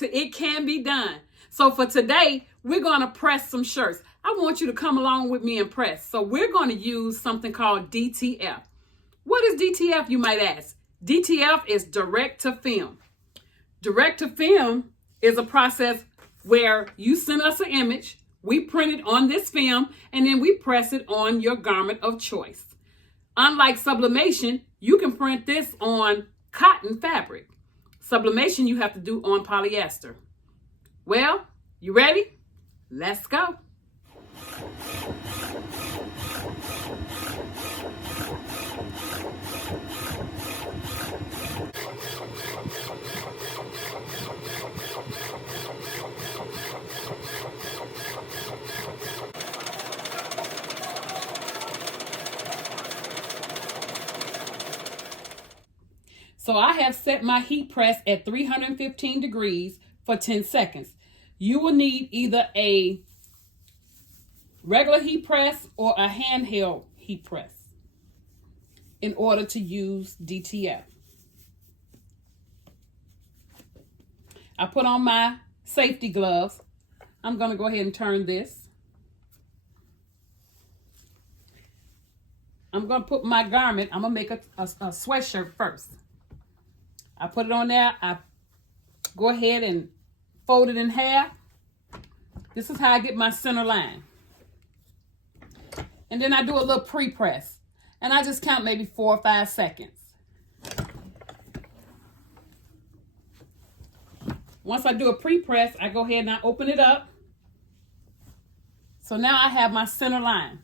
to It Can Be Done. So for today, we're going to press some shirts. I want you to come along with me and press. So we're going to use something called DTF. What is DTF, you might ask? DTF is direct to film. Direct to film is a process where you send us an image, we print it on this film, and then we press it on your garment of choice. Unlike sublimation, you can print this on cotton fabric. Sublimation you have to do on polyester. Well, you ready? Let's go. So I have set my heat press at 315 degrees for 10 seconds. You will need either a regular heat press or a handheld heat press in order to use DTF. I put on my safety gloves. I'm going to go ahead and turn this. I'm going to put my garment, I'm going to make a sweatshirt first. I put it on there. I go ahead and fold it in half. This is how I get my center line. And then I do a little pre-press. And I just count maybe 4 or 5 seconds. Once I do a pre-press, I go ahead and I open it up. So now I have my center line.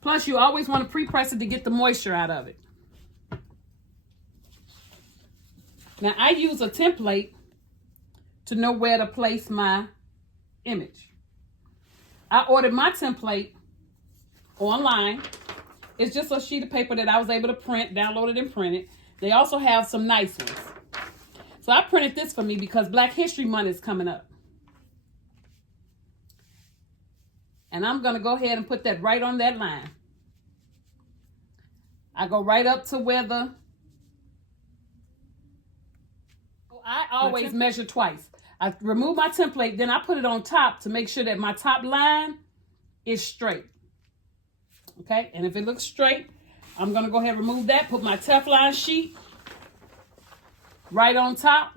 Plus, you always want to pre-press it to get the moisture out of it. Now, I use a template to know where to place my image. I ordered my template online. It's just a sheet of paper that I was able to print, download it and print it. They also have some nice ones. So I printed this for me because Black History Month is coming up. And I'm going to go ahead and put that right on that line. I go right up to where I always measure twice. I remove my template, then I put it on top to make sure that my top line is straight. Okay, and if it looks straight, I'm going to go ahead and remove that, put my Teflon sheet right on top.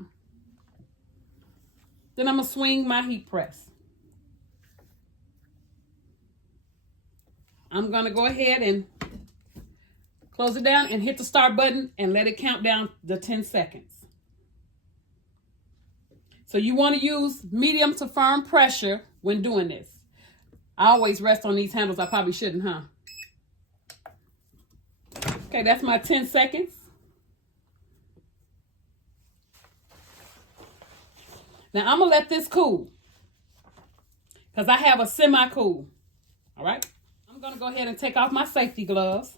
Then I'm going to swing my heat press. I'm going to go ahead and close it down and hit the start button and let it count down to 10 seconds. So you want to use medium to firm pressure when doing this. I always rest on these handles. I probably shouldn't, huh? Okay, that's my 10 seconds. Now I'm going to let this cool because I have a semi-cool. All right? I'm going to go ahead and take off my safety gloves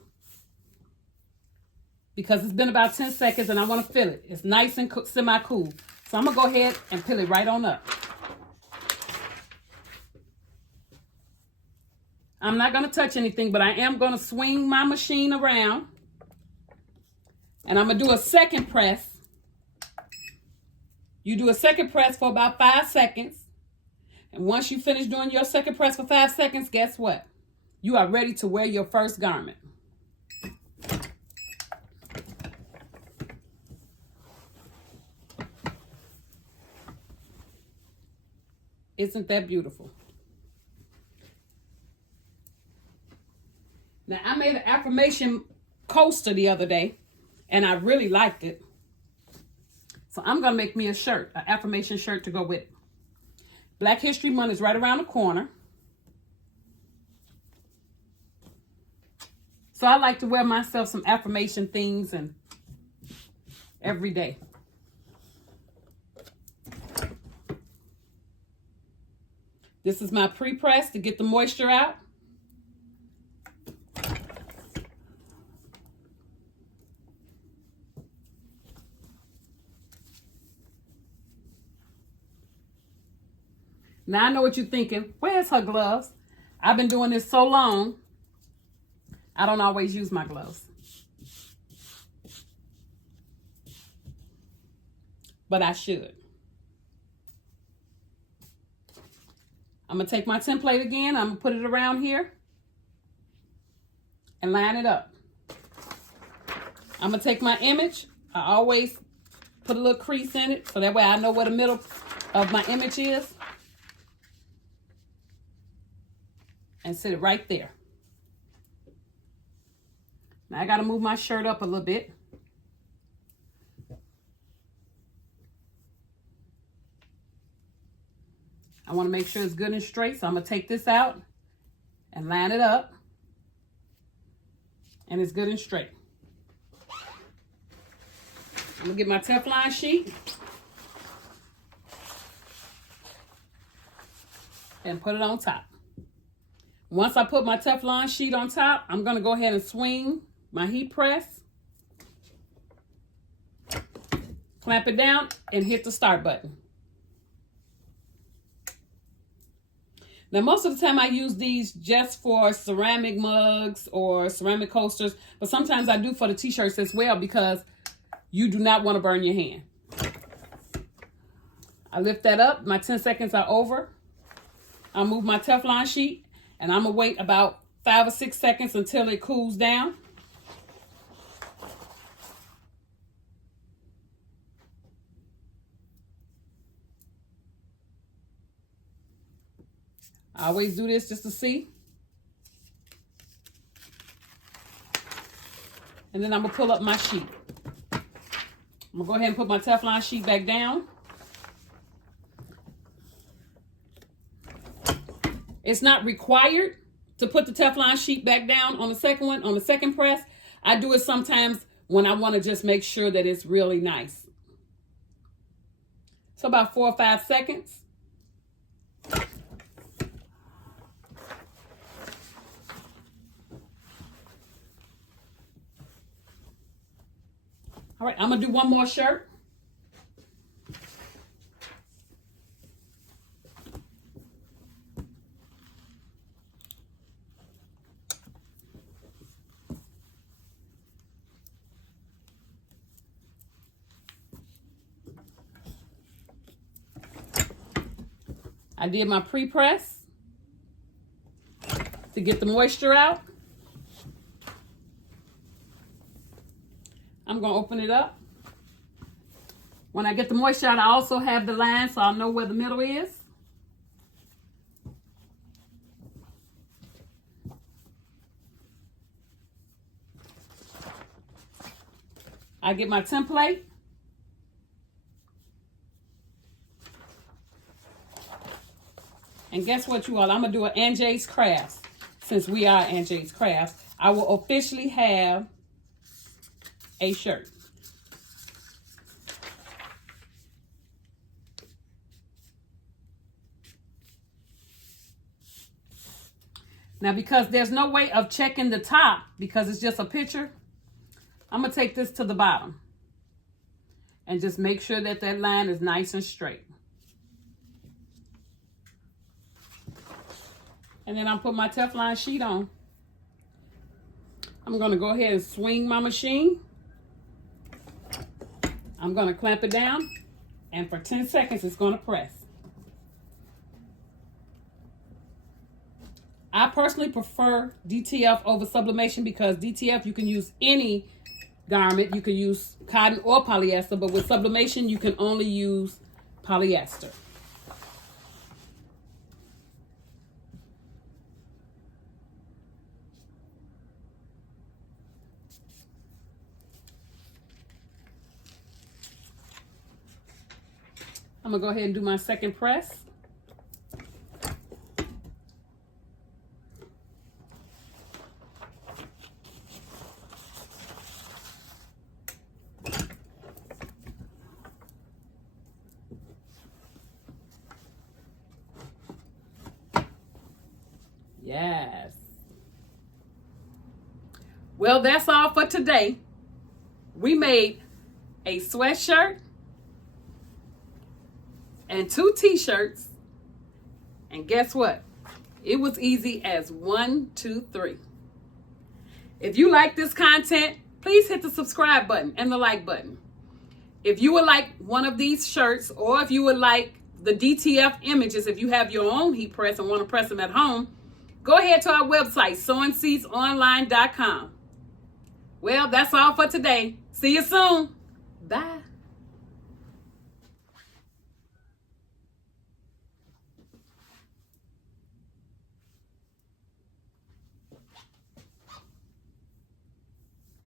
because it's been about 10 seconds and I want to feel it. It's nice and semi-cool. So I'm going to go ahead and peel it right on up. I'm not going to touch anything, but I am going to swing my machine around. And I'm going to do a second press. You do a second press for about 5 seconds. And once you finish doing your second press for 5 seconds, guess what? You are ready to wear your first garment. Isn't that beautiful? Now, I made an affirmation coaster the other day, and I really liked it. So I'm going to make me a shirt, an affirmation shirt to go with it. Black History Month is right around the corner. So I like to wear myself some affirmation things and every day. This is my pre-press to get the moisture out. Now I know what you're thinking. Where's her gloves? I've been doing this so long I don't always use my gloves, but I should. I'm going to take my template again. I'm going to put it around here and line it up. I'm going to take my image. I always put a little crease in it so that way I know where the middle of my image is. And sit it right there. Now I got to move my shirt up a little bit. I want to make sure it's good and straight, so I'm going to take this out and line it up. And it's good and straight. I'm going to get my Teflon sheet and put it on top. Once I put my Teflon sheet on top, I'm going to go ahead and swing my heat press, clamp it down, and hit the start button. Now, most of the time I use these just for ceramic mugs or ceramic coasters, but sometimes I do for the t-shirts as well because you do not want to burn your hand. I lift that up. My 10 seconds are over. I'll move my Teflon sheet, and I'm going to wait about 5 or 6 seconds until it cools down. I always do this just to see. And then I'm going to pull up my sheet. I'm going to go ahead and put my Teflon sheet back down. It's not required to put the Teflon sheet back down on the second one, on the second press. I do it sometimes when I want to just make sure that it's really nice. So about 4 or 5 seconds. All right, I'm going to do one more shirt. I did my pre-press to get the moisture out. I'm going to open it up. When I get the moisture out, I also have the line so I'll know where the middle is. I get my template. And guess what, you all? I'm going to do an Anjas Crafts. Since we are Anjas Crafts, I will officially have a shirt. Now, because there's no way of checking the top because it's just a picture, I'm going to take this to the bottom and just make sure that that line is nice and straight. And then I'll put my Teflon sheet on. I'm going to go ahead and swing my machine. I'm going to clamp it down, and for 10 seconds, it's going to press. I personally prefer DTF over sublimation because DTF, you can use any garment. You can use cotton or polyester, but with sublimation, you can only use polyester. I'm going to go ahead and do my second press. Yes. Well, that's all for today. We made a sweatshirt and 2 t-shirts, and guess what? It was easy as 1, 2, 3. If you like this content, please hit the subscribe button and the like button. If you would like one of these shirts, or if you would like the DTF images, if you have your own heat press and want to press them at home, go ahead to our website, sewingseedsonline.com. Well, that's all for today. See you soon. Bye.